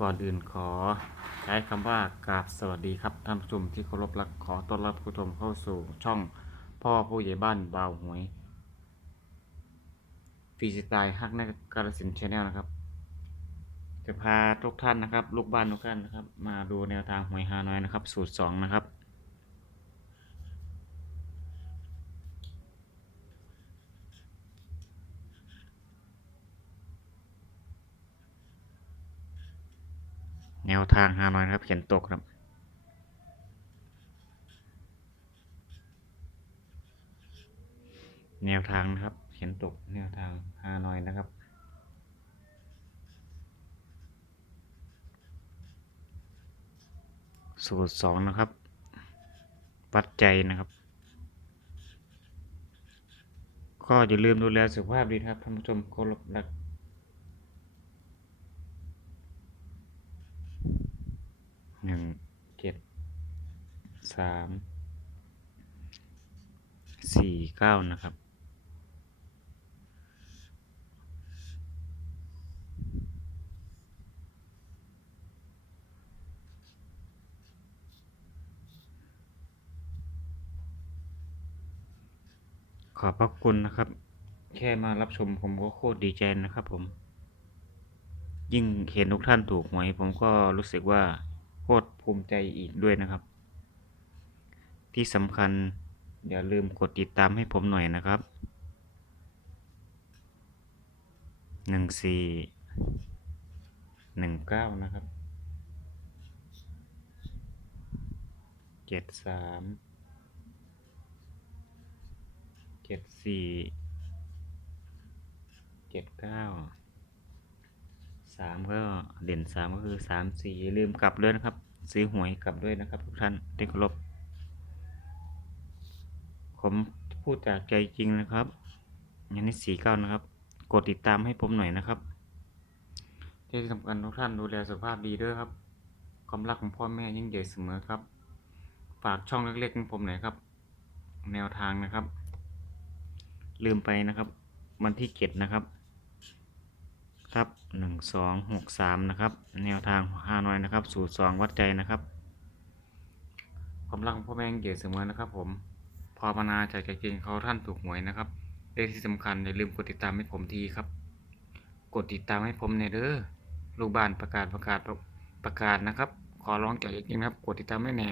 ก่อนอื่นขอใช้คำว่ากราบสวัสดีครับท่านผู้ชมที่เคารพรักขอต้อนรับผู้ชมเข้าสู่ช่องพ่อผู้ใหญ่บ้านบาวหวยฟรีสไตล์ฮักนักกาลสินชาแนลนะครับ จะพาทุกท่านนะครับ ลูกบ้านทุกท่านนะครับ มาดูแนวทางหวยฮานอยนะครับ สูตรสองนะครับ แนวทางฮานอยครับ เขียนตกครับ แนวทางนะครับ เขียนตกแนวทางฮานอยนะครับ สูตรสองนะครับ วัดใจนะครับ ก็อย่าลืมดูแลสุขภาพดีครับท่านผู้ชมเคารพรัก หนึ่ง เจ็ดสามสี่เก้านะครับ ขอบพระคุณนะครับ แค่มารับชมผมก็โคตรดีใจนะครับผม ยิ่งเห็นทุกท่านถูกหวยผมก็รู้สึกว่า คตรภูมิใจอีกด้วยนะครับ ที่สำคัญอย่าลืมกดติดตามให้ผมหน่อยนะครับหนึ่งสี่หนึ่งเก้านะครับเจ็ดสามเจ็ดสี่เจ็ดเก้า สามก็เด่นสามก็คือสามสี่ลืมกลับด้วยนะครับ ซื้อหวยกลับด้วยนะครับ ทุกท่านที่เคารพผมพูดจากใจจริงนะครับอย่างนี้สี่เก้านะครับ กดติดตามให้ผมหน่อยนะครับที่สำคัญทุกท่านดูแลสุขภาพดีด้วยครับความรักของพ่อแม่ยิ่งใหญ่เสมอครับ ฝากช่องเล็กๆของผมหน่อยครับ แนวทางนะครับ ลืมไปนะครับ วันที่เจ็ดนะครับ ครับหนึ่งสองหกสามนะครับ แนวทางฮานอยนะครับ สูตรสองวัดใจนะครับความรักของพ่อแม่งเกียรติเสมอนะครับผมพอมานาจากใจจริงเขาท่านถูกหวยนะครับและที่สำคัญอย่าลืมกดติดตามให้ผมทีครับ กดติดตามให้ผมในอยเด้อลูกบ้านประกาศประกาศประกาศนะครับ ขอร้องจากจริงนะครับ กดติดตามให้แน่